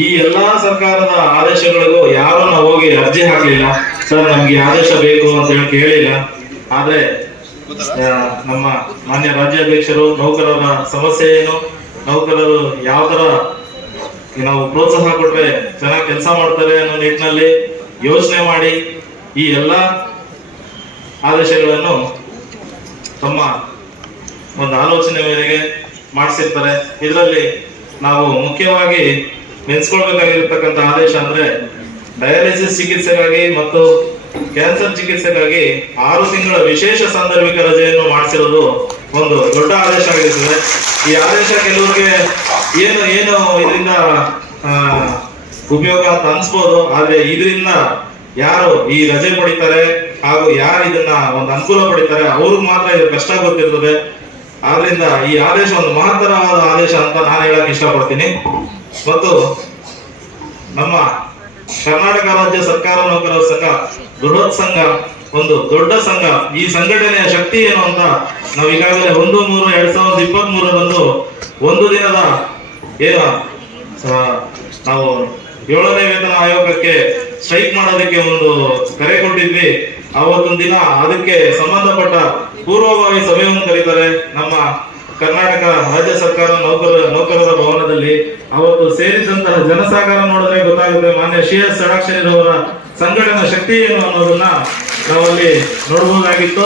ಈ ಎಲ್ಲಾ ಸರ್ಕಾರದ ಆದೇಶಗಳಿಗೂ ಯಾರು ನಾವು ಹೋಗಿ ಅರ್ಜಿ ಹಾಕ್ಲಿಲ್ಲ. ಸರ್, ನಮ್ಗೆ ಆದೇಶ ಬೇಕು ಅಂತ ಹೇಳಿ ಕೇಳಿಲ್ಲ. ಆದ್ರೆ ನಮ್ಮ ಮಾನ್ಯ ರಾಜ್ಯಾಧ್ಯಕ್ಷರು, ನೌಕರರ ಸಮಸ್ಯೆ ಏನು? ನೌಕರರು ಯಾವ ತರ ನಾವು ಪ್ರೋತ್ಸಾಹ ಕೊಟ್ರೆ ಚೆನ್ನಾಗಿ ಕೆಲಸ ಮಾಡ್ತಾರೆ ಅನ್ನೋ ನಿಟ್ಟಿನಲ್ಲಿ ಯೋಚನೆ ಮಾಡಿ ಈ ಎಲ್ಲ ಆದೇಶಗಳನ್ನು ತಮ್ಮ ಒಂದು ಆಲೋಚನೆ ಮೇರೆಗೆ ಮಾಡಿಸಿರ್ತಾರೆ. ಇದರಲ್ಲಿ ನಾವು ಮುಖ್ಯವಾಗಿ ನೆನ್ಸ್ಕೊಳ್ಬೇಕಾಗಿರ್ತಕ್ಕಂಥ ಆದೇಶ ಅಂದ್ರೆ ಡಯಾಲಿಸಿಸ್ ಚಿಕಿತ್ಸೆಗಾಗಿ ಮತ್ತು ಕ್ಯಾನ್ಸರ್ ಚಿಕಿತ್ಸೆಗಾಗಿ ಆರು ತಿಂಗಳ ವಿಶೇಷ ಸಾಂದರ್ಭಿಕ ರಜೆಯನ್ನು ಮಾಡಿಸಿರೋದು ಒಂದು ದೊಡ್ಡ ಆದೇಶ ಆಗಿರ್ತದೆ. ಈ ಆದೇಶ ಕೆಲವರಿಗೆ ಏನು ಏನು ಇದರಿಂದ ಉಪಯೋಗ ಅಂತ ಅನ್ಸ್ಬೋದು. ಆದ್ರೆ ಇದರಿಂದ ಯಾರು ಈ ರಜೆ ಪಡಿತಾರೆ ಹಾಗೂ ಯಾರು ಇದನ್ನ ಒಂದು ಅನುಕೂಲ ಪಡಿತಾರೆ, ಅವ್ರಿಗೆ ಮಾತ್ರ ಇದು ಕಷ್ಟ ಗೊತ್ತಿರ್ತದೆ. ಆದ್ರಿಂದ ಈ ಆದೇಶ ಒಂದು ಮಹತ್ತರವಾದ ಆದೇಶ ಅಂತ ನಾನು ಹೇಳಕ್ ಇಷ್ಟಪಡ್ತೀನಿ. ಮತ್ತು ನಮ್ಮ ಕರ್ನಾಟಕ ರಾಜ್ಯ ಸರ್ಕಾರ ನೌಕರರ ಸಂಘ, ಬೃಹತ್ ಸಂಘ, ಒಂದು ದೊಡ್ಡ ಸಂಘ. ಈ ಸಂಘಟನೆಯ ಶಕ್ತಿ ಏನು ಅಂತ ನಾವು ಈಗಾಗಲೇ ಒಂದು ಮೂರು ಎರಡ್ ಸಾವಿರದ ಇಪ್ಪತ್ತ್ ಮೂರರಂದು ಒಂದು ದಿನದ ಏನ ನಾವು ಏಳನೇ ವೇತನ ಆಯೋಗಕ್ಕೆ ಸ್ಟ್ರೈಕ್ ಮಾಡೋದಕ್ಕೆ ಒಂದು ಕರೆ ಕೊಟ್ಟಿದ್ವಿ. ಅವತ್ತೊಂದು ದಿನ ಅದಕ್ಕೆ ಸಂಬಂಧಪಟ್ಟ ಪೂರ್ವಭಾವಿ ಸಭೆಯನ್ನು ಕರೀತಾರೆ ನಮ್ಮ ಕರ್ನಾಟಕ ರಾಜ್ಯ ಸರ್ಕಾರ ನೌಕರ ನೌಕರರ ಭವನದಲ್ಲಿ. ಅವತ್ತು ಸೇರಿದಂತಹ ಜನಸಾಗರ ನೋಡಿದ್ರೆ ಗೊತ್ತಾಗುತ್ತೆ ಮಾನ್ಯ ಶ್ರೀ ಎಸ್ ಷಡಾಕ್ಷರಿರವರ ಸಂಘಟನಾ ಶಕ್ತಿ ಏನು ಅನ್ನೋದನ್ನ ನಾವಲ್ಲಿ ನೋಡಬಹುದಾಗಿತ್ತು